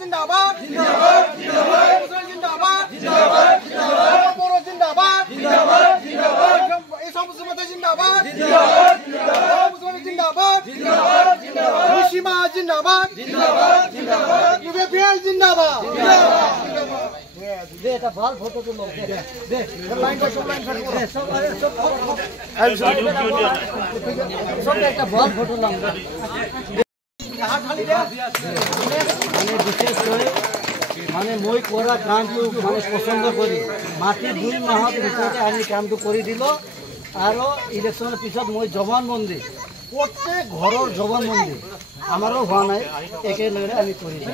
जिंदाबाद जिंदाबाद जिंदाबाद जिंदाबाद बर' जिंदाबाद जिंदाबाद जिंदाबाद इसा मुसलमान जिंदाबाद जिंदाबाद मुसलमान जिंदाबाद जिंदाबाद जिंदाबाद मुस्लिम जिंदाबाद जिंदाबाद जिंदाबाद यूपीएल जिंदाबाद जिंदाबाद दे এটা ভাল ফটো তুলো দে লাইন কর সব একটা ভাল ফটো নাও হাত খালি দে মানে বিশেষ করে মানে মই কৰা কামটো মানে পছন্দ কৰি মাটি 2 মাহৰ ভিতৰতে আমি কামটো কৰি দিল আৰু ইলেকশ্যনৰ পিছত মই জৱান মন্দিৰ প্ৰত্যেক ঘৰৰ জৱান মন্দিৰ আমাৰো হোৱা নাই একেলগে আমি কৰি দিম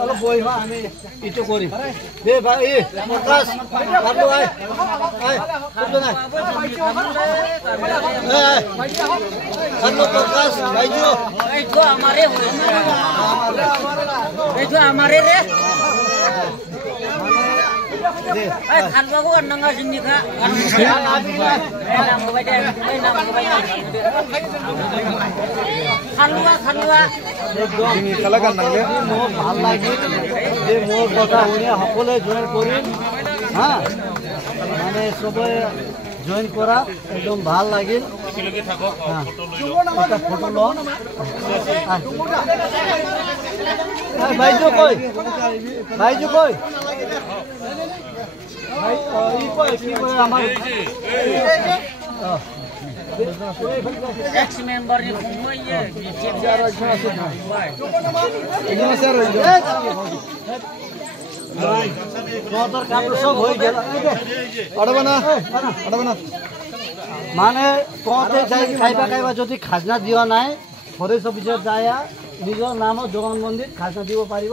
অলপ বহি আমি ইটো কৰিম দে ভাই প্ৰকাশ हेलो प्रकाश भाईजो तो हमारे तो हमारे रे खालवा को नंगा सिंह का नाम बाय दे नाम बाय खालवा खालवा एकदम कला का नंगे मोर ভাল লাগে যে মোর কথা শুনে সকলে জয়েন কৰিম হ্যাঁ মানে সবে জয়েন করা একদম ভাল লাগিল ফটো লো ভাইজো কই ভাইজো কই ভাই ই কই কি কই আমার एक्स मेंबर ने घुमो ये चेक जा रहा है नमस्कार তোর কাপড় সব হয়ে গেল আড়বানা মানে তোতে যাই খাইবা যদি খাজনা দিও নাই ফরেস্ট অফিসার যায় নিজৰ নামত জগন মন্দিৰ খাজনা দিব পাৰিব